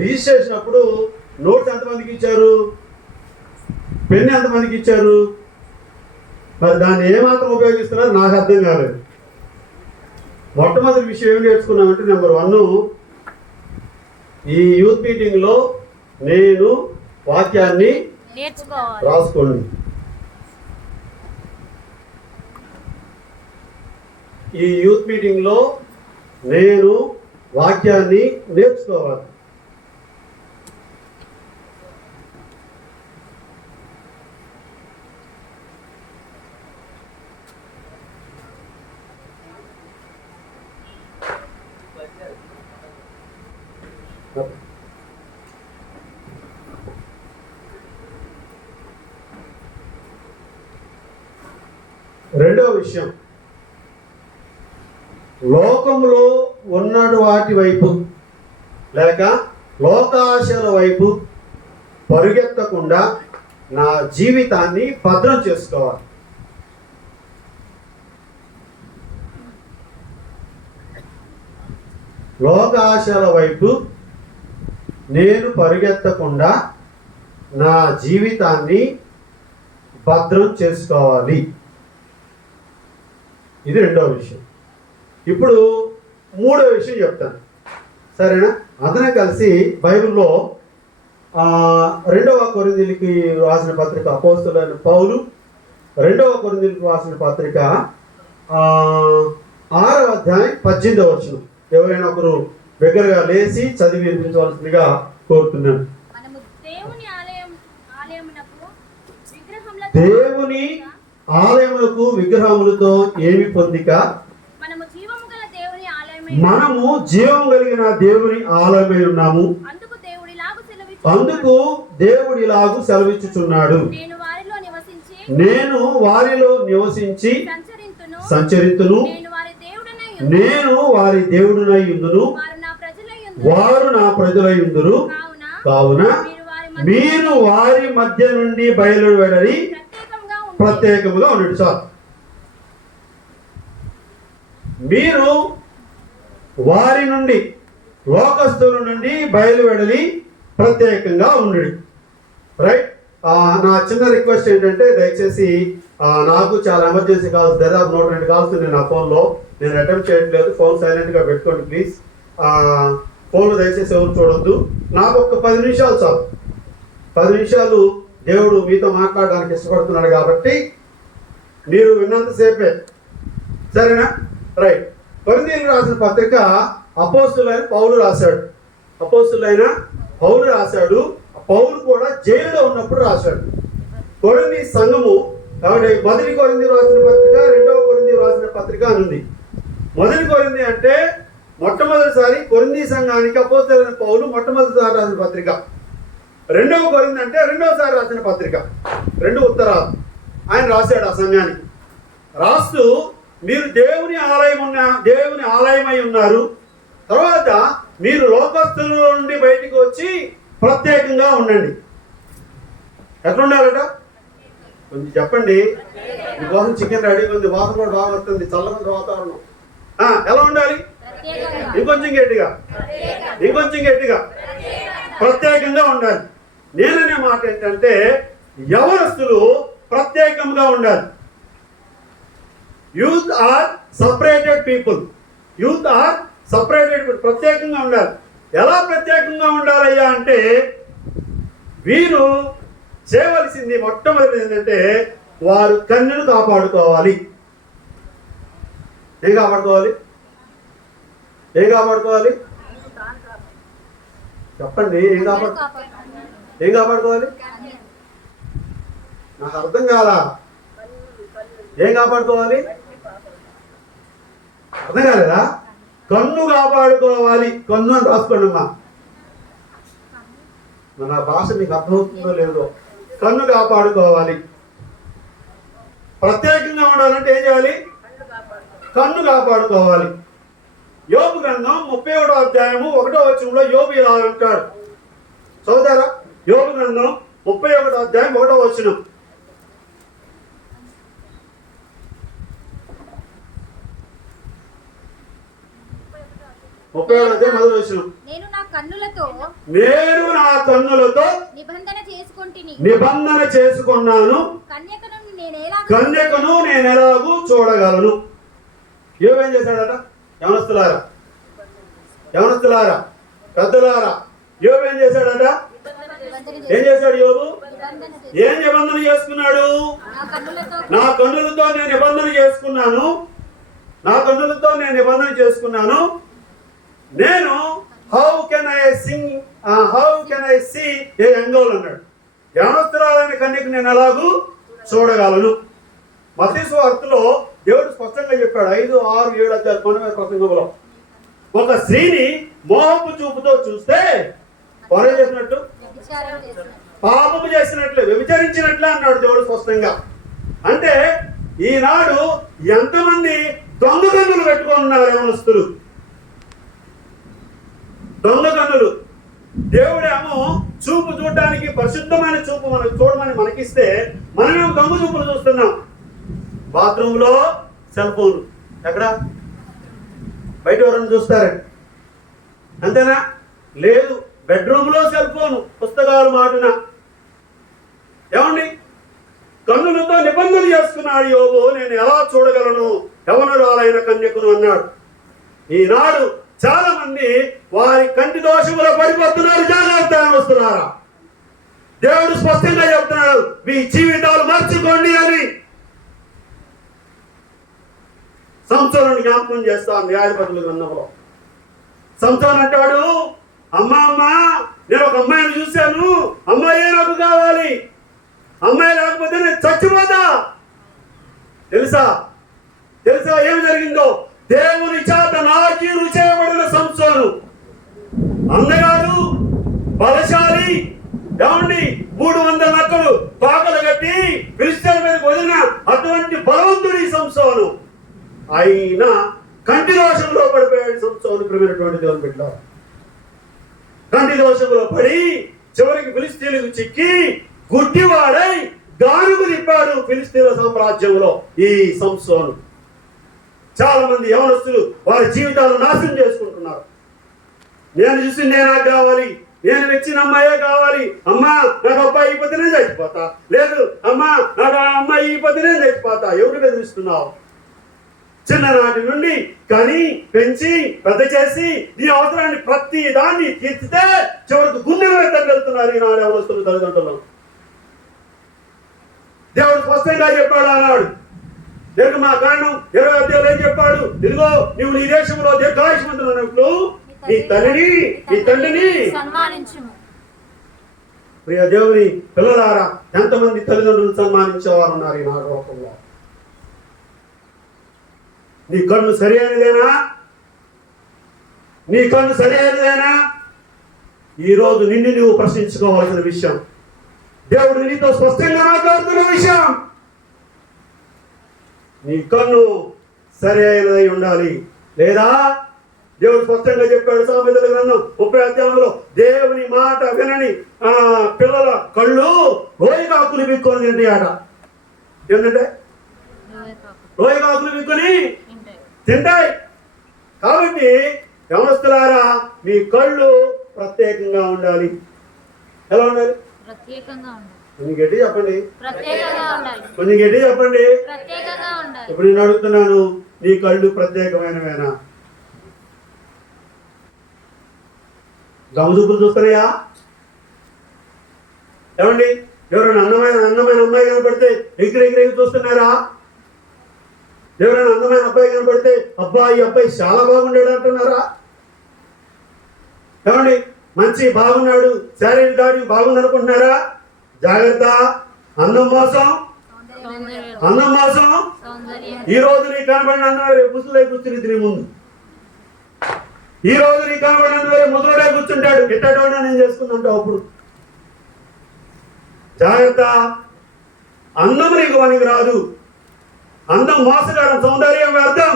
Registration అప్పుడు notes ఎంతమందికి ఇచ్చారు, పెన్ ఎంతమందికి ఇచ్చారు? మరి దాన్ని ఏమాత్రం ఉపయోగిస్తున్నారో నాకు అర్థం కాలేదు. మొట్టమొదటి విషయం ఏం నేర్చుకున్నామంటే, నెంబర్ 1, ఈ యూత్ మీటింగ్లో నేను వాక్యాన్ని రాసుకోండి. ఈ యూత్ మీటింగ్లో నేను వాక్యాన్ని నేర్చుకోవాలి. రెండవ విషయం, లోకంలో ఉన్నడు వాటి వైపు లేక లోకాశల వైపు పరుగెత్తకుండా నా జీవితాన్ని భద్రం చేసుకోవాలి. లోకాశల వైపు నేను పరుగెత్తకుండా నా జీవితాన్ని భద్రం చేసుకోవాలి. ఇది రెండవ విషయం. ఇప్పుడు మూడో విషయం చెప్తాను, సరేనా? అందరం కలిసి బైబిల్లో 2వ కొరింథీయులకు రాసిన పత్రిక అపోస్తలుడైన పౌలు 2వ కొరింథీయులకు రాసిన పత్రిక 6వ అధ్యాయం 18వ వచనం ఎవరైనా ఒకరు దగ్గరగా లేచి చదివి వినిపించవలసిందిగా కోరుతున్నాను. దేవుని ఆలయములకు విగ్రహములతో ఏమి పొందిక, మనము జీవం కలిగిన దేవుని ఆలయమై ఉన్నాము. అందుకు దేవుడిలాగు సెలవిచ్చుచున్నాడు, నేను వారిలో నివసించి సంచరింతును, నేను వారి దేవుడినై ఉందును, వారు నా ప్రజలై ఉందురు. కావున మీరు వారి మధ్య నుండి బయలువెడలి ప్రత్యేకముగా ఉండండి. సార్, మీరు వారి నుండి, లోకస్తుల నుండి బయలువెడలి ప్రత్యేకంగా ఉండండి. రైట్. నా చిన్న రిక్వెస్ట్ ఏంటంటే, దయచేసి నాకు చాలా ఎమర్జెన్సీ కాల్స్, దాదాపు 102 కాల్స్ ఉన్నాయి నా ఫోన్లో. నేను అటెంప్ట్ చేయట్లేదు. ఫోన్ సైలెంట్గా పెట్టుకోండి ప్లీజ్. ఫోన్లో దయచేసి ఎవరు చూడొద్దు. నాకు ఒక 10 నిమిషాలు చాలు. 10 నిమిషాలు దేవుడు మీతో మాట్లాడడానికి ఇష్టపడుతున్నాడు కాబట్టి మీరు విన్నంతసేపే, సరేనా? రైట్. కొరింథీయులకు రాసిన పత్రిక అపోస్తలుడైన పౌలు రాశాడు. పౌలు కూడా జైలులో ఉన్నప్పుడు రాశాడు. కొరింథీ సంఘము కాబట్టి మొదటి కొరింథీయులకు రాసిన పత్రిక, 2వ కొరింథీయులకు రాసిన పత్రిక అని ఉంది. మొదటి కొరింథీ అంటే మొట్టమొదటిసారి కొరింథీ సంఘానికి అపోస్తలుడైన పౌలు మొట్టమొదటిసారి రాసిన పత్రిక. 2వ కొరింథీ అంటే రెండవసారి రాసిన పత్రిక. 2 ఉత్తరాలు ఆయన రాశాడు ఆ సంఘానికి. రాస్తూ మీరు దేవుని ఆలయమై ఉన్నారు, తర్వాత మీరు లోకస్తుల నుండి బయటికి వచ్చి ప్రత్యేకంగా ఉండండి. ఎట్లా ఉండాలట కొంచెం చెప్పండి. మీకోసం చికెన్ రెడీగా ఉంది, వాసన కూడా బాగా వస్తుంది, చల్లగా వాతావరణం. ఎలా ఉండాలి? ఇంకొంచెం గట్టిగా ప్రత్యేకంగా ఉండాలి. నేననే మాట ఏంటంటే, యవనస్తులు ప్రత్యేకంగా ఉండాలి. Youth are separated people. ప్రత్యేకంగా ఉండాలి. ఎలా ప్రత్యేకంగా ఉండాలయ్యా అంటే, వీరు చేయవలసింది మొట్టమొదటి ఏంటంటే, వారు కన్యను కాపాడుకోవాలి. ఏం కాపాడుకోవాలి? చెప్పండి. ఏం కాపాడుకోవాలి? నాకు అర్థం కాలా. ఏం కాపాడుకోవాలి? అర్థం కాలేదా? కన్ను కాపాడుకోవాలి. కన్ను అని రాసుకోండి అమ్మా. మన భాష మీకు అర్థమవుతుందో లేదో. కన్ను కాపాడుకోవాలి. ప్రత్యేకంగా ఉండాలంటే ఏం చేయాలి? కన్ను కాపాడుకోవాలి. యోబు గ్రంథం 31వ అధ్యాయము 1వ వచనంలో యోబు ఇలా అంటాడు. చదువుతారా? యోబు గ్రంథం 31వ అధ్యాయం 1వ వచనం. 31వ అధ్యాయం మొదటి వచనం. నేను నా కన్నులతో నిబంధన చేసుకున్నాను, కన్యకను నేను ఎలాగూ చూడగలను. ఏమేం చేశాడట? యవనస్తులారా పెద్దలారా, యోబు ఏం చేశాడట? ఏం చేశాడు యోబు? ఏం నిబంధన చేసుకున్నాడు? నా కన్నులతో నేను నిబంధన చేసుకున్నాను. నేను how can I see a young girl అన్నాడు. యవనస్తురాలైన కన్యకు నేను ఎలాగూ చూడగలను. మత్తయి సువార్తలో దేవుడు స్పష్టంగా చెప్పాడు. 5, 6, 7 అధ్యాయాలు మనమే ప్రసంగంలో ఒక స్త్రీని మోహపు చూపుతో చూస్తే పొరం చేసినట్టు, పాపము చేసినట్లే, వ్యభిచరించినట్లే అన్నాడు దేవుడు స్పష్టంగా. అంటే ఈనాడు ఎంతమంది దొంగ కన్నులు పెట్టుకున్నారు యవనస్తులు, దొంగ కన్నులు. దేవుడేమో చూపు చూడటానికి పరిశుద్ధమైన చూపు మనకు చూడమని మనకిస్తే మనమేమో దొంగ చూపులు చూస్తున్నాం. బాత్రూమ్ లో సెల్ ఫోన్, ఎక్కడ బయట ఎవరైనా చూస్తారండి, అంతేనా? లేదు, బెడ్రూమ్ లో సెల్ ఫోన్, పుస్తకాలు మాటున. ఏమండి? కన్నులతో నిబంధన చేసుకున్నాడు యోబు, నేను ఎలా చూడగలను యవనురాలైన కన్యకును అన్నాడు. ఈనాడు చాలా మంది వారి కంటి దోషములో పడిపోతున్నారు. జాగ్రత్త వస్తున్నారా? దేవుడు స్పష్టంగా చెప్తున్నాడు, మీ జీవితాలు మార్చుకోండి అని. సంసోనుని జ్ఞాపకం చేస్తాను న్యాయాధిపతుల గ్రంథంలో. సంసోను అంటాడు, అమ్మా నేను ఒక అమ్మాయిని చూశాను, అమ్మాయే నాకు కావాలి, అమ్మాయి లేకపోతే నేను చచ్చిపోతా. తెలుసా ఏం జరిగిందో? దేవుని చేత నాకీరు చేయబడిన సంసోను అందగాడు, బలశాలి, ఏమండి 300 నక్కలు పాకలు కట్టి ఫిలిష్తీయుల మీదకి వదిలిన అటువంటి బలవంతుడు ఈ సంసోను. అయినా కంటి దోషంలో పడిపోయాడు సంసోను. ప్రియమైనటువంటి దేవుని బిడ్డ, కంటి దోషంలో పడి చివరికి ఫిలిష్తీయులకు చిక్కి గుడ్డివాడై గానుగు తిప్పాడు ఫిలిష్తీయుల సామ్రాజ్యంలో ఈ సంసోను. చాలా మంది యవనస్తులు వారి జీవితాలు నాశనం చేసుకుంటున్నారు. నేను చూసిందే నాకు కావాలి, నేను వచ్చిన అమ్మాయే కావాలి, అమ్మా నాకు అబ్బాయి అయిపోతేనే చచ్చిపోతా, లేదు అమ్మా నాకు అమ్మాయి అయిపోతేనే చచ్చిపోతా. ఎవరు బెదిరిస్తున్నావు? చిన్ననాటి నుండి కని పెంచి పెద్ద చేసి నీ అవసరాన్ని ప్రతి దాన్ని తీర్చితే చివరికి గుండె మీద తగ్గలుతున్నారు ఈనాడు యవనస్తులు తల్లిదండ్రులు. దేవుడు స్పష్టంగా చెప్పాడు అన్నాడు. మా కారణం 20వ అధ్యాయంలో ఏం చెప్పాడు? ఇదిగో నువ్వు నీ దేశంలో దీర్ఘాయుష్మంతులు నీ తల్లిని నీ తండ్రిని సన్మానించుము. ప్రియ దేవుని పిల్లలారా, ఎంతమంది తల్లిదండ్రులు సన్మానించేవారు ఉన్నారు ఈనాడు లోకంలో? నీ కన్ను సరి అయినదేనా? ఈరోజు నిన్ను నువ్వు ప్రశ్నించుకోవాల్సిన విషయం, దేవుడు నీతో స్పష్టంగా మాట్లాడుతున్న విషయం. నీ కన్ను సరి అయినదై ఉండాలి, లేదా దేవుడు స్పష్టంగా చెప్పాడు సామెతల గ్రంథం 30వ అధ్యాయంలో, దేవుని మాట వినని పిల్లల కళ్ళు రోయకాకులు బిక్కొని తింటాయట. ఏంటంటే రోయకాకులు బిక్కొని తింటాయి. కాబట్టి యవనస్తులారా, మీ కళ్ళు ప్రత్యేకంగా ఉండాలి. ఎలా ఉండాలి? కొంచెం గట్టి చెప్పండి, ఇప్పుడు నేను అడుగుతున్నాను, నీ కళ్ళు ప్రత్యేకమైనవేనా? గమజూపులు చూస్తున్నాయా? ఏమండి, ఎవరైనా అందమైన అమ్మాయి కనపడితే ఎగిరెగిరి చూస్తున్నారా? ఎవరైనా అందమైన అబ్బాయి కనపడితే అబ్బా ఈ అబ్బాయి చాలా బాగుండాడు అంటున్నారా? ఏమండి, మంచి బాగున్నాడు, శారీరక దాడి బాగుంది అనుకుంటున్నారా? జాగ్రత్త, అందం మోసం. ఈ రోజు నీకు కనబడిన అందం వేరే ముసలై కూర్చుని నీ ముందు. ఈ రోజు నీకు కనబడిన వేరే ముసలుడే కూర్చుంటాడు. ఎట్టటోడా నేను చేసుకుందంటావు అప్పుడు. జాగ్రత్త, అందం నీకు పనికి రాదు. అందం మోసగారం, సౌందర్యం వ్యర్థం.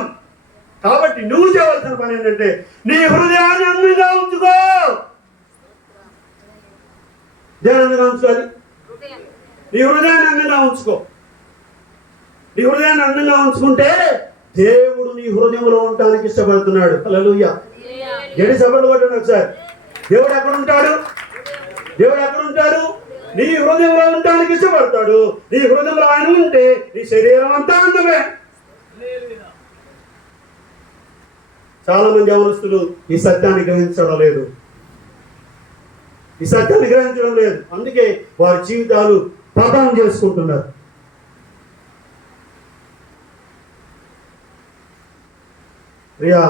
కాబట్టి నువ్వు చేయవలసిన పని ఏంటంటే నీ హృదయాన్ని అందంగా ఉంచుకో. దేని అందంగా ఉంచుకోవాలి? నీ హృదయాన్ని అందంగా ఉంచుకో. నీ హృదయాన్ని అందంగా ఉంచుకుంటే దేవుడు నీ హృదయంలో ఉండటానికి ఇష్టపడుతున్నాడు. హల్లెలూయా. గడి సభలు కొట్టండి ఒకసారి. దేవుడు ఎక్కడ ఉంటాడు? దేవుడు ఎక్కడ ఉంటాడు? నీ హృదయంలో ఉండడానికి ఇష్టపడతాడు. నీ హృదయంలో ఆయన ఉంటే నీ శరీరం అంతా అందమే. చాలా మంది యవనస్తులు ఈ సత్యాన్ని గ్రహించడం లేదు. ఈ సత్యాన్ని గ్రహించడం లేదు. అందుకే వారి జీవితాలు పతనం చేసుకుంటున్నారు. ప్రియా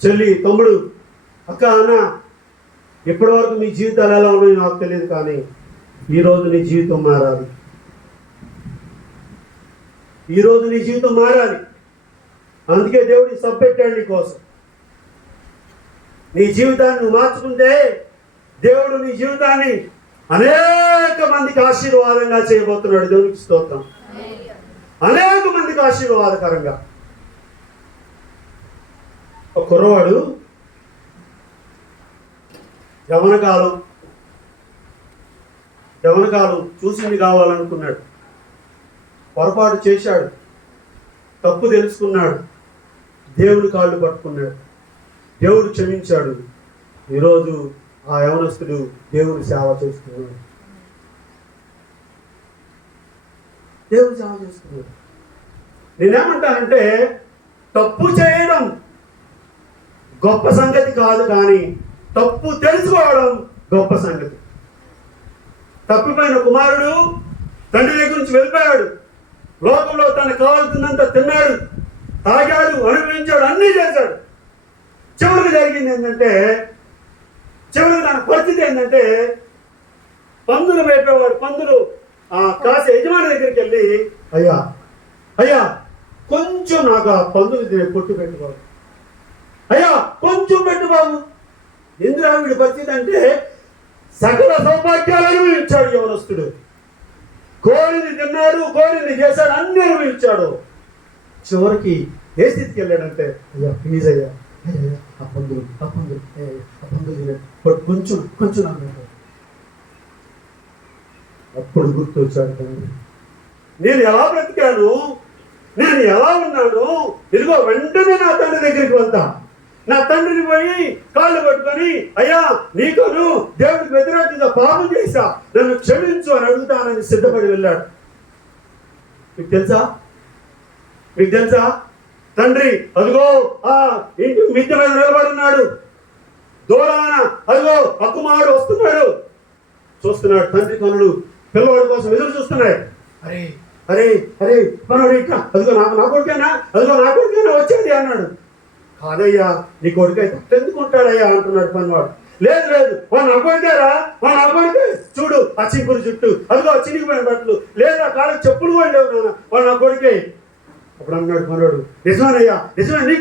చెల్లి, తమ్ముడు, అక్క, అన్న, ఇప్పటి వరకు మీ జీవితాలు ఎలా ఉన్నాయో నాకు తెలియదు, కానీ ఈరోజు నీ జీవితం మారాలి. ఈరోజు నీ జీవితం మారాలి. అందుకే దేవుడిని సబ్బెట్టాడు నీ కోసం. నీ జీవితాన్ని నువ్వు మార్చుకుంటే దేవుడు నీ జీవితాన్ని అనేక మందికి ఆశీర్వాదంగా చేయబోతున్నాడు. దేవునికి స్తోత్రం. అనేక మందికి ఆశీర్వాదకరంగా. ఒక కుర్రవాడు యవనకాలం చూసింది కావాలనుకున్నాడు. పొరపాటు చేశాడు, తప్పు తెలుసుకున్నాడు, దేవుడి కాళ్ళు పట్టుకున్నాడు, దేవుడు క్షమించాడు. ఈరోజు ఆ యవనస్తుడు దేవుడి సేవ చేస్తున్నాడు. దేవుడి సేవ చేస్తున్నాడు. నేనేమంటానంటే, తప్పు చేయడం గొప్ప సంగతి కాదు, కానీ తప్పు తెలుసుకోవడం గొప్ప సంగతి. తప్పిపోయిన కుమారుడు తండ్రి దగ్గర నుంచి వెళ్ళిపోయాడు. లోకంలో తనకు కావాల్సినంత తిన్నాడు, తాగాడు, అనుభవించాడు, అన్నీ చేశాడు. చివరికి జరిగింది ఏంటంటే, చివరికి తన పరిస్థితి ఏంటంటే, పందులు మేపేవాడు. పందులు కాసే యజమాని దగ్గరికి వెళ్ళి, అయ్యా కొంచెం నాకు ఆ పందులు పొట్టు పెట్టుకోవాలి, అయ్యా కొంచెం పెట్టు బాబు. ఎందుకు వీడి పరిస్థితి అంటే, సకల సౌభాగ్యాలు అనుభవించాడు యవనస్తుడు. కోరిని తిన్నాడు, కోరిని చేశాడు, అన్ని అనుభవించాడు. చివరికి ఏ స్థితికి వెళ్ళాడంటే, అయ్యా ప్లీజ్ అయ్యా, ఆ పందులు కొంచెం నాకు. అప్పుడు గుర్తు వచ్చాడు తండ్రి, నేను ఎలా బ్రతికాను, నేను ఎలా ఉన్నాను. ఇదిగో వెంటనే నా తండ్రి దగ్గరికి వెళ్తా. నా తండ్రిని పోయి కాళ్ళు పట్టుకొని, అయ్యా నీకును దేవుడికి వ్యతిరేకంగా పాపం చేశా, నన్ను క్షమించు అని అడుగుతానని సిద్ధపడి వెళ్ళాడు. మీకు తెలుసా తండ్రి అదిగో ఆ ఇంటి మిద్దె మీద నిలబడున్నాడు. దూరాన అదిగో ఆ కుమారుడు వస్తున్నాడు. చూస్తున్నాడు తండ్రి కనులు పిల్లవాడి కోసం ఎదురు చూస్తున్నాయి. అరే అరే అరే మనోడు ఇంకా అదిగో నా కొడుకేనా వచ్చేది అన్నాడు. కాదయ్యా, నీ కొడుకు అయితే ఎందుకు ఉంటాడయ్యా అంటున్నాడు పనివాడు. లేదు వాడు నా కొడుకారా, వాడు నా కొడుకే, చూడు ఆ చింపురు చుట్టూ, అదిగో చినిగిపోయిన బట్టలు, లేదా కాళ్ళకి చెప్పులు కూడా లేవు నాన్న, వాడు నా కొడుకే. అప్పుడు అన్నాడు మనోడు, నిజమేనయ్యా, నిజమే, నీ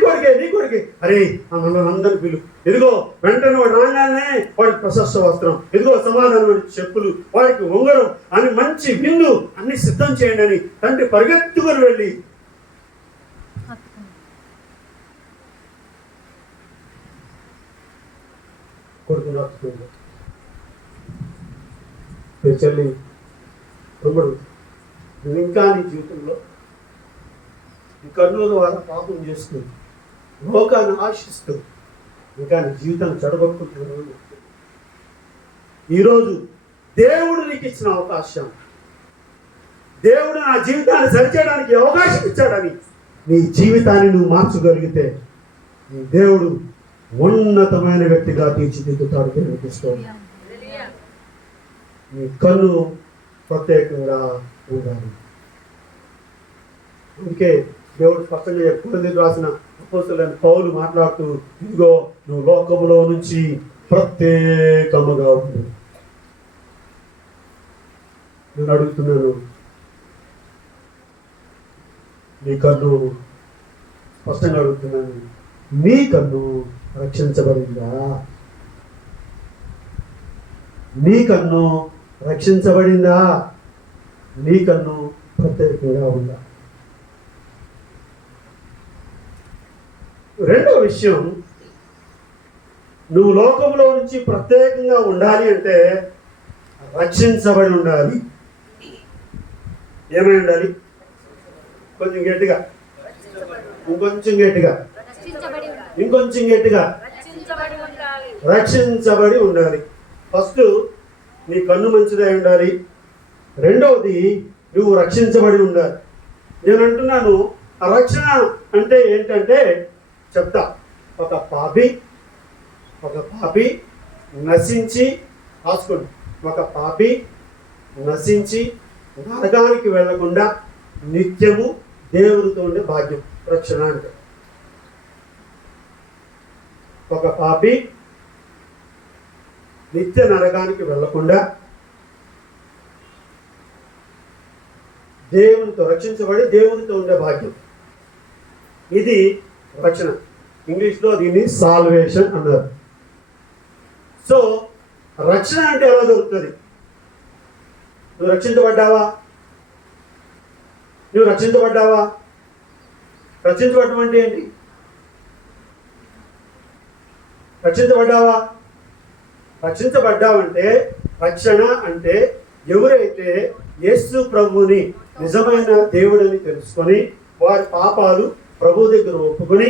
కొడుకే. అరే అందరిని పిలు. ఇదిగో వెంటనే వాడు రాగానే వాడికి ప్రశస్త వస్త్రం, ఇదిగో సమాధానం చెప్పులు, వాడికి ఉంగరం అని మంచి విందు అన్ని సిద్ధం చేయండి అని తండ్రి పరిగెత్తుకొని వెళ్ళి కొడుకుని హత్తుకుంది. చెల్లి, తమ్ముడు, ఇంకా నీ జీవితంలో నీ కన్నుల ద్వారా పాపం చేస్తూ లోకాన్ని ఆశిస్తూ ఇంకా నీ జీవితాన్ని చెడగొట్టుకుంటున్నావు. ఈరోజు దేవుడు నీకు ఇచ్చిన అవకాశం, దేవుడు నా జీవితాన్ని సరిచేయడానికి అవకాశం ఇచ్చాడని నీ జీవితాన్ని నువ్వు మార్చగలిగితే నీ దేవుడు ఉన్నతమైన వ్యక్తిగా తీర్చిదిద్దుతాడు. దేవుడిస్తోంది. నీ కన్ను ప్రత్యేకంగా ఉండాలి. అందుకే దేవుడు స్పష్టంగా కొరింథీయులకు రాసిన అపోస్తలుడైన పౌలు మాట్లాడుతూ, ఇదిగో నువ్వు లోకములో నుంచి ప్రత్యేకముగా ఉంది. నేను అడుగుతున్నాను, నీ కన్ను, స్పష్టంగా అడుగుతున్నాను, నీ కన్ను రక్షించబడిందా? నీ కన్ను రక్షించబడిందా? నీ కన్ను ప్రత్యేకంగా ఉందా? రెండో విషయం, నువ్వు లోకంలో నుంచి ప్రత్యేకంగా ఉండాలి అంటే రక్షించబడి ఉండాలి. ఏమై ఉండాలి? కొంచెం గట్టిగా, ఇంకొంచెం గట్టిగా, రక్షించబడి ఉండాలి. ఫస్ట్ నీ కన్ను మంచిదై ఉండాలి. రెండవది నువ్వు రక్షించబడి ఉండాలి. నేను అంటున్నాను, ఆ రక్షణ అంటే ఏంటంటే చెప్తా. ఒక పాపి నశించి రాసుకోండి. ఒక పాపి నశించి నరకానికి వెళ్లకుండా నిత్యము దేవుడితో ఉండే భాగ్యం రక్షణ అంటే. ఒక పాపి నిత్య నరకానికి వెళ్లకుండా దేవునితో రక్షించబడి దేవునితో ఉండే భాగ్యం, ఇది రక్షణ. ఇంగ్లీష్లో దీన్ని సాల్వేషన్ అన్నారు. సో రక్షణ అంటే ఎలా దొరుకుతుంది? నువ్వు రక్షించబడ్డావా? రక్షించబడటం అంటే ఏంటి? రక్షించబడ్డావంటే, రక్షణ అంటే ఎవరైతే యేసు ప్రభువుని నిజమైన దేవుడని తెలుసుకొని వారి పాపాలు ప్రభు దగ్గర ఒప్పుకొని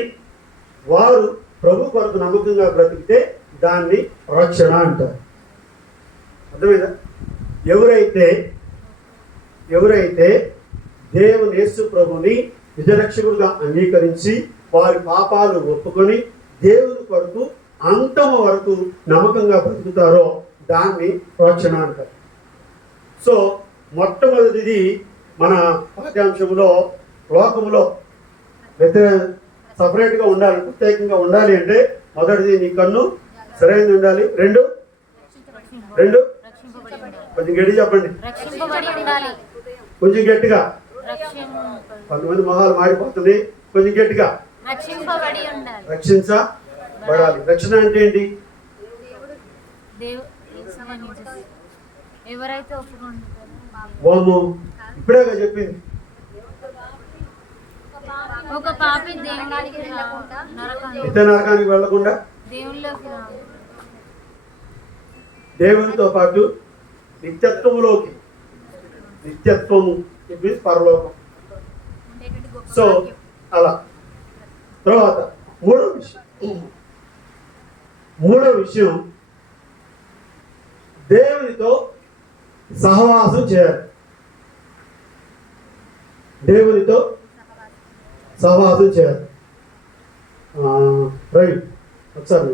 వారు ప్రభు కొరకు నమ్మకంగా బ్రతికితే దాన్ని రక్షణ అంటారు. అర్థమైందా? ఎవరైతే దేవుని యేసు ప్రభుని నిజరక్షకుడుగా అంగీకరించి వారి పాపాలు ఒప్పుకొని దేవుని కొరకు అంతము వరకు నమ్మకంగా బ్రతుకుతారో దాన్ని రక్షణ అంటారు. సో మొట్టమొదటిది మన పాఠ్యాంశంలో లోకములో సపరేట్గా ఉండాలి, ప్రత్యేకంగా ఉండాలి అంటే మొదటిది నీ కన్ను సరైనది ఉండాలి. రెండు కొంచెం గట్టి చెప్పండి, కొంచెం గట్టిగా. కొంతమంది మొహాలు మాడిపోతుంది, కొంచెం గట్టిగా. రక్షించబడాలి. రక్షణ అంటే ఏంటి? ఓము ఇప్పుడేగా చెప్పింది. నిత్య నరకానికి వెళ్లకుండా దేవునితో పాటు నిత్యత్వము పరలోకం. సో అలా. తర్వాత మూడో విషయం దేవునితో సహవాసం చేయాలి. రవి ఒకసారి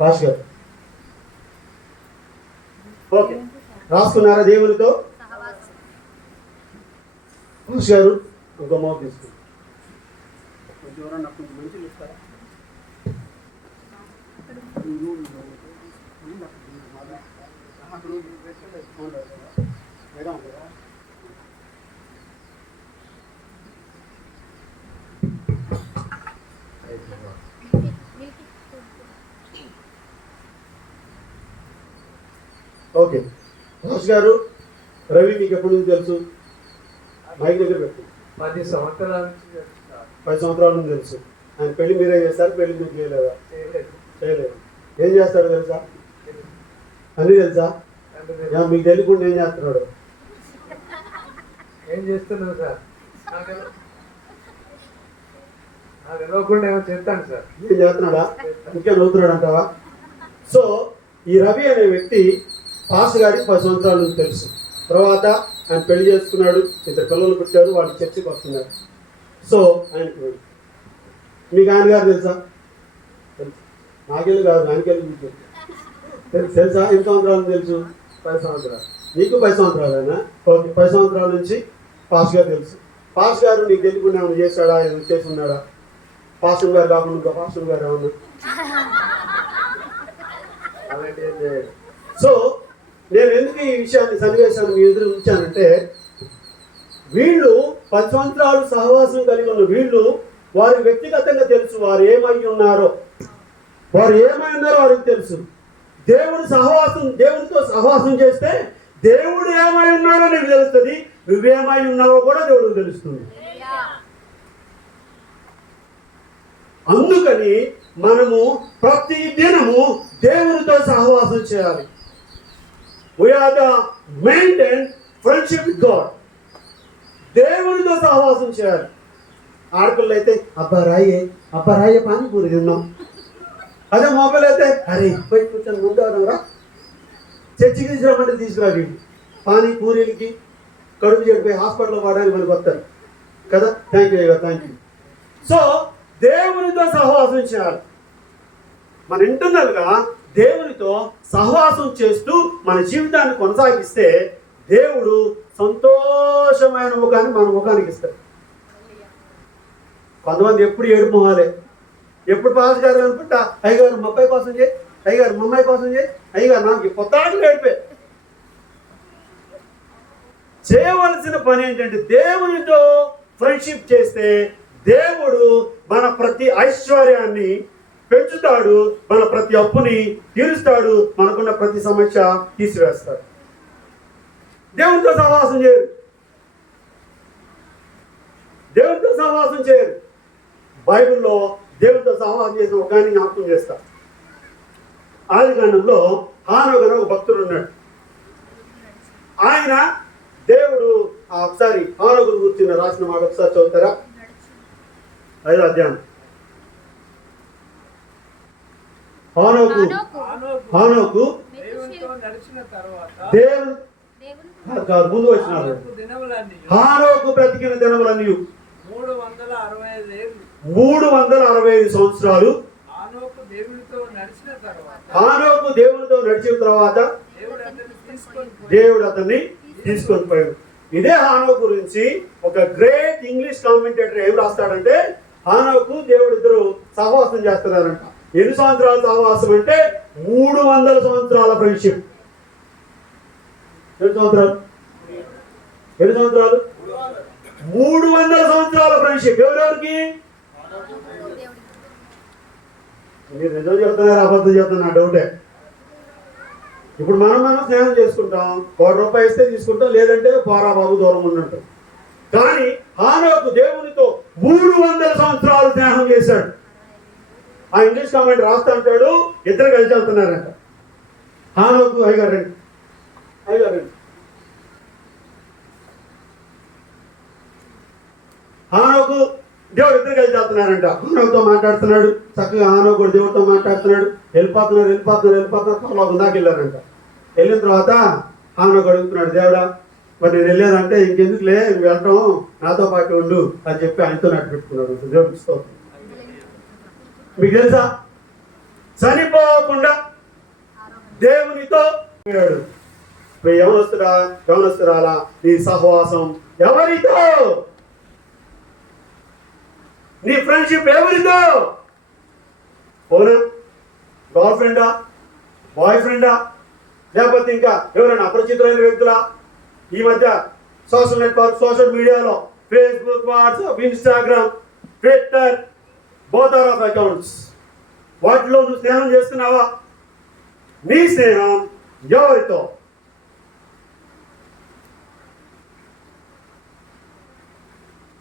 భాష్ గారు ఓకే రాసుకున్నారా? దేవునితో భాష్ గారు ఒక మౌత్ తీసుకున్నారు. కొంచెం ఎవరన్నా కొంచెం మంచిగా ఇస్తారా? ఓకే భాష్ గారు, రవి మీకు ఎప్పటి నుంచి తెలుసు? మైక్ దగ్గర పెట్టు. 10 సంవత్సరాల నుంచి తెలుసు. ఆయన పెళ్లి మీరే చేస్తారు, పెళ్లి మీరు చేయలేదా? చేయలేదు. ఏం చేస్తాడో తెలుసా? అన్నీ తెలుసా? మీకు తెలియకుండా ఏం చేస్తున్నాడు? ఏం చేస్తున్నావు సార్? నాకు తెలియకుండా ఏమో చెప్తాను సార్. ఏం చేస్తున్నాడా? ఇంకే నవ్వుతున్నాడు అంటావా? సో ఈ రవి అనే వ్యక్తి పాస్ గారికి 10 సంవత్సరాల నుంచి తెలుసు. తర్వాత ఆయన పెళ్లి చేసుకున్నాడు, 2 పిల్లలు పుట్టారు, వాళ్ళు చర్చికి వస్తున్నారు. సో ఆయనకు మీకు ఆయన గారు తెలుసా? తెలుసు. నాకెళ్ళి కాదు, ఆయనకెళ్ళి తెలుసా? ఎన్ని సంవత్సరాలు తెలుసు? 10 సంవత్సరాలు. నీకు 10 సంవత్సరాలైనా? ఓకే, 10 సంవత్సరాల నుంచి పాస్ గారు తెలుసు. పాస్ గారు నీకు తెలియకుండా ఏమైనా చేశాడా? ఏమైనా చేసి ఉన్నాడా? పాస్టర్ గారు కాకుండా ఇంకా పాస్టర్ గారు ఏమన్నా అలాంటి ఏం చేయడు. సో నేను ఎందుకు ఈ విషయాన్ని సన్నివేశాన్ని మీ ఎదురు ఉంచానంటే, వీళ్ళు 10 సంవత్సరాలు సహవాసం కలిగి ఉన్న వీళ్ళు వారి వ్యక్తిగతంగా తెలుసు వారు ఏమై ఉన్నారో వారికి తెలుసు. దేవునితో సహవాసం చేస్తే దేవుడు ఏమై ఉన్నాడో నీకు తెలుస్తుంది, నువ్వేమై ఉన్నావో కూడా దేవుడికి తెలుస్తుంది. అందుకని మనము ప్రతి దినము దేవునితో సహవాసం చేయాలి. We are to maintain friendship with God. దేవునితో సహవాసం చేయాలి. ఆడపిల్లలు అయితే అబ్బా రాయే పానీపూరి తిన్నాం. అదే మొబైల్ అయితే అరే పోయి కూర్చొని ముందు రా చర్చికి తీసుకురామంటే తీసుకురాడు. పానీపూరీలకి కడుపు చెడిపోయి హాస్పిటల్లో వాడడానికి మనకు వస్తారు కదా. Thank you. సో దేవునితో సహవాసం చేయాలి. మన ఇంటర్నల్గా దేవునితో సహవాసం చేస్తూ మన జీవితాన్ని కొనసాగిస్తే దేవుడు సంతోషమైన ముఖాన్ని మన ముఖానికి ఇస్తాడు. కొంతమంది ఎప్పుడు ఏడుపు మొహాలే, ఎప్పుడు పాస్ గారు అనుకుంటా అయ్యగారు మా అబ్బాయి కోసం చేయి, అయ్యగారు మా అమ్మాయి కోసం చేయి, అయ్యగారు నాకు పొద్దాటలు ఏడిపే. చేయవలసిన పని ఏంటంటే దేవునితో ఫ్రెండ్షిప్ చేస్తే దేవుడు మన ప్రతి ఐశ్వర్యాన్ని పెంచుతాడు, మన ప్రతి అప్పుని తీరుస్తాడు, మనకున్న ప్రతి సమస్య తీసివేస్తాడు. దేవునితో సహవాసం చేయరు, దేవునితో సహవాసం చేయరు. బైబిల్లో దేవునితో సహవాసం చేసిన ఒక ఆయన జ్ఞాపకం చేస్తా. ఆదికాండంలో హానోకు అనే ఒక భక్తుడు ఉన్నాడు. ఆయన దేవుడు ఒకసారి హానోకు గురించి రాసిన మాట ఒకసారి చదువుతారా? 5వ అధ్యాయం. హానోకు ముందు వచ్చినాడు. హానోకు బ్రతికిన దినములన్నీ 365 సంవత్సరాలు. హానోకు దేవునితో నడిచిన తర్వాత దేవుడు అతన్ని తీసుకొని పోయాడు. ఇదే హానోకు గురించి ఒక గ్రేట్ ఇంగ్లీష్ కామెంటేటర్ ఏం రాస్తాడంటే, హానోకు దేవుడు ఇద్దరు సహవాసం చేస్తున్నారంట. ఎన్ని సంవత్సరాల సహవాసం అంటే 300 సంవత్సరాల ఫ్రెండ్షిప్. ఎన్ని సంవత్సరాలు? 300 సంవత్సరాల ఫ్రెండ్షిప్. ఎవరెవరికి? మీరు నిజం చెప్తున్నారా అబద్ధం చెప్తున్నా డౌటే. ఇప్పుడు మనం స్నేహం చేసుకుంటాం, ₹1 ఇస్తే తీసుకుంటాం, లేదంటే పోరా బాబు దూరం ఉన్నట్టు. కానీ హానోకు దేవునితో 300 సంవత్సరాలు స్నేహం చేశాడు. ఆ ఇంగ్లీష్ కామెంట్ రాస్తా అంటాడు, ఇద్దరు కలిసి వెళ్తున్నారంట. హానోకు అయ్యగారు హానోకు దేవుడు ఇద్దరు కలిసి వెళ్తున్నారంట. హానోకుతో మాట్లాడుతున్నాడు, చక్కగా హానోకు దేవుడితో మాట్లాడుతున్నాడు. వెళ్ళిపోతున్నారు పరలోకం దాకా వెళ్ళారంట. వెళ్ళిన తర్వాత హానోకు అడుగుతున్నాడు, దేవుడా మరి నేను వెళ్ళేదంటే ఇంకెందుకులే వెళ్ళటం, నాతో పాటు ఉండు అని చెప్పి ఆయనతో నాటు పెట్టుకున్నాడు. దేవుడికి స్తోత్రం. మీకు తెలుసా, చనిపోకుండా దేవునితో యవనస్తురాలా నీ సహవాసం ఎవరితో? నీ ఫ్రెండ్షిప్ ఎవరితో? ఓనా గర్ల్ ఫ్రెండా, బాయ్ ఫ్రెండా, లేకపోతే ఇంకా ఎవరైనా అపరిచితులైన వ్యక్తులా? ఈ మధ్య సోషల్ నెట్వర్క్, సోషల్ మీడియాలో Facebook, WhatsApp, Instagram, Twitter, both are of accounts. వాటిలో నువ్వు స్నేహం చేస్తున్నావా? నీ స్నేహం ఎవరితో?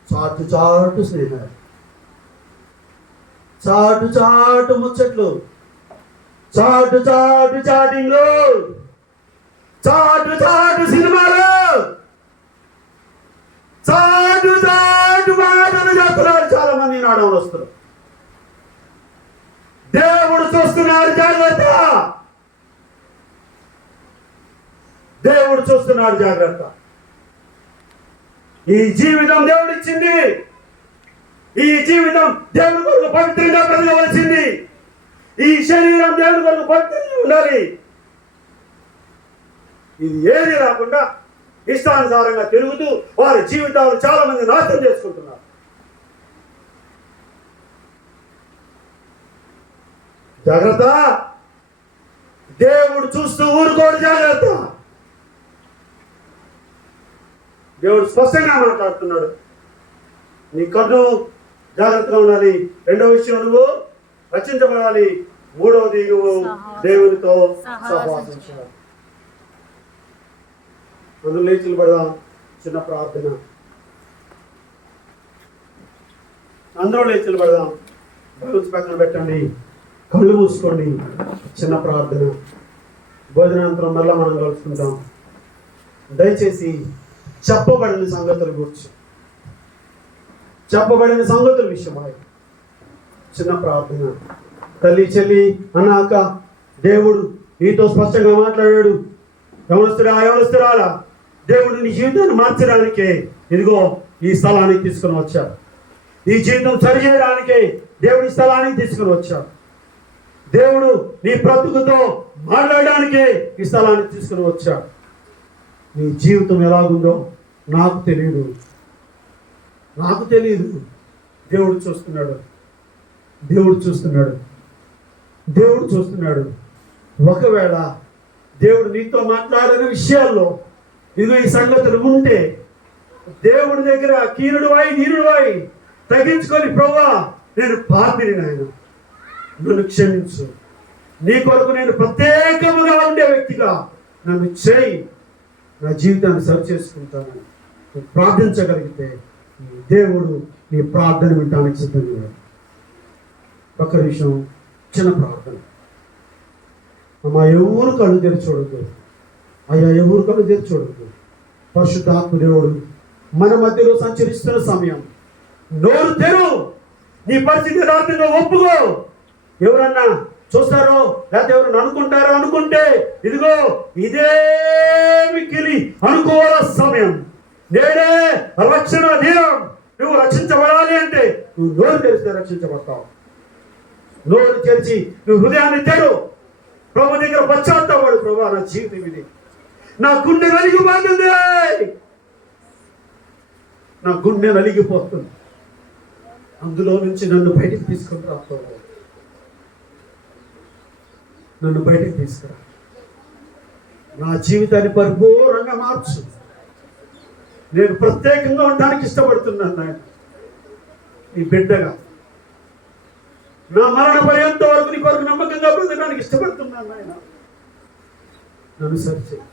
చాటు స్నేహాలు, చాటు ముచ్చట్లు, చాటు చాటింగ్లు, చాటు సినిమాలు, చాటు మాటలు చేస్తున్నారు చాలా మంది నాడవులు వస్తున్నారు. దేవుడు చూస్తున్నాడు, జాగ్రత్త. దేవుడు చూస్తున్నాడు, జాగ్రత్త. ఈ జీవితం దేవుడు ఇచ్చింది. ఈ జీవితం దేవుడి కొరకు పవిత్రంగా బ్రతకవలసింది. ఈ శరీరం దేవుడి కొరకు పవిత్రంగా ఉండాలి. ఇది ఏది రాకుండా ఇష్టానుసారంగా తిరుగుతూ వారి జీవితాలు చాలా మంది నాశనం చేసుకుంటున్నారు. జాగ్రత్త. దేవుడు చూస్తూ ఊరుకోడు, జాగ్రత్త. దేవుడు స్పష్టంగా మాట్లాడుతున్నాడు. నీ కన్ను జాగ్రత్తగా ఉండాలి. రెండవ విషయం, నువ్వు రక్షించబడాలి. మూడవది, నువ్వు దేవునితో సహవాసం చేయాలి. అందులో లేచి పడదాం. చిన్న ప్రార్థన. అందరూ లేచి పడదాం. బైబిల్స్ పక్కన పెట్టండి, కళ్ళు మూసుకోండి. చిన్న ప్రార్థన. భోజనానంతరం మళ్ళా మనం కలుసుకుంటాం. దయచేసి చెప్పబడిన సంగతుల గురించి చెప్పబడిన సంగతుల విషయమై చిన్న ప్రార్థన. తల్లి చెల్లి అన్నాక దేవుడు నీతో స్పష్టంగా మాట్లాడాడు. యవనస్తురాలా, దేవుడు నీ జీవితాన్ని మార్చడానికే ఇదిగో ఈ స్థలానికి తీసుకుని వచ్చాడు. ఈ జీవితం సరి చేయడానికే దేవుడి స్థలానికి తీసుకుని వచ్చాడు. దేవుడు నీ బ్రతుకుతో మాట్లాడడానికే ఈ స్థలానికి తీసుకుని వచ్చాడు. నీ జీవితం ఎలాగుందో నాకు తెలియదు. దేవుడు చూస్తున్నాడు. ఒకవేళ దేవుడు నీతో మాట్లాడిన విషయాల్లో ఇదిగో ఈ సంగతులు ఉంటే దేవుడి దగ్గర నీరుడువాయి తగ్గించుకొని, ప్రభువా నేను పాపిని నాయన, నన్ను క్షమించు, నీ కొరకు నేను ప్రత్యేకముగా ఉండే వ్యక్తిగా నన్ను చేయి, నా జీవితాన్ని సరి చేసుకుంటానని ప్రార్థించగలిగితే దేవుడు నీ ప్రార్థన వినడానికి సిద్ధంగా. ఒక్క నిమిషం చిన్న ప్రార్థన. అమ్మా, ఎవరు కళ్ళు తెరిచూడదు. అయ్యా, ఎవరు కళ్ళు తెరిచూడదు. పరిశుద్ధాత్మ దేవుడు మన మధ్యలో సంచరిస్తున్న సమయం. నోరు తెరు, నీ పరిస్థితి యథార్థంగా ఒప్పుకో. ఎవరన్నా చూస్తారో లేకపోతే ఎవరన్నా అనుకుంటారో అనుకుంటే ఇదిగో ఇదే మిక్కిలి అనుకోవాల సమయం. నేనే రక్షణ దినం. నువ్వు రక్షించబడాలి అంటే నువ్వు నోరు తెరిస్తే రక్షించబడతావు. నోరు తెరిచి నువ్వు హృదయాన్ని తెరు. ప్రభు దగ్గర పశ్చాత్తాపడు. ప్రభు, నా జీవితం ఇది, నా గుండె నలిగిపోతుంది, నా గుండె నలిగిపోతుంది, అందులో నుంచి నన్ను బయటికి తీసుకుంటా. నన్ను బయటికి తీసుకురా. నా జీవితాన్ని పరిపూర్ణంగా మార్చు. నేను ప్రత్యేకంగా ఉండడానికి ఇష్టపడుతున్నాను నాయన, నీ బిడ్డగా. నా మరణ పర్యంత వరకు నీ కొరకు నమ్మకంగా బ్రతకడానికి ఇష్టపడుతున్నాను నాయన. నన్ను సరిచేయి.